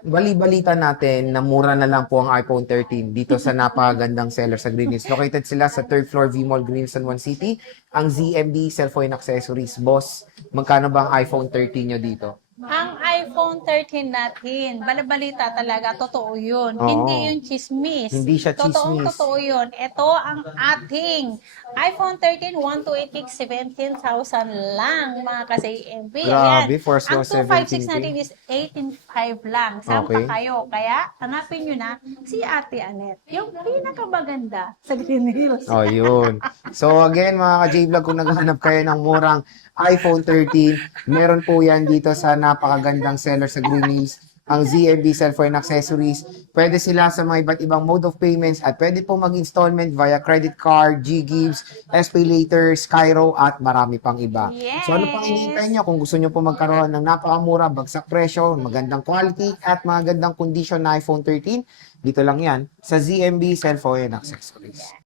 bali-balita natin na mura na lang po ang iPhone 13 dito sa napakagandang seller sa Green Hills. Located sila sa 3rd floor V-Mall Green Hills, San Juan City. Ang ZMB Cellphone Accessories. Boss, magkano ba ang iPhone 13 nyo dito? Ang iPhone 13 natin, balabalita talaga, totoo yun. Hindi Oo, yung chismis. hindi siya Totoong chismis. totoo yun. Ito ang ating iPhone 13, 128 gig, 17,000 lang, mga ka-CMB. Ayan. Grabe, first Ang low 256 17K. natin is 18,500 lang. Saan pa Okay. kayo? Kaya, hanapin nyo na si Ate Anet. Yung pinakamaganda sa Green Hills. Oh, yun. So again, mga ka-J-Vlog, kung naghahanap kayo ng murang iPhone 13, meron po yan dito sa napakagandang seller sa Green Hills, ang ZMB Cellphone Accessories. Pwede sila sa mga iba't ibang mode of payments at pwede po mag-installment via credit card, G-Gives, SPay Later, Skyro, at marami pang iba. So ano pang hinihintay nyo kung gusto nyo po magkaroon ng napakamura, bagsak presyo, magandang quality, at magandang condition na iPhone 13? Dito lang yan sa ZMB Cellphone Accessories.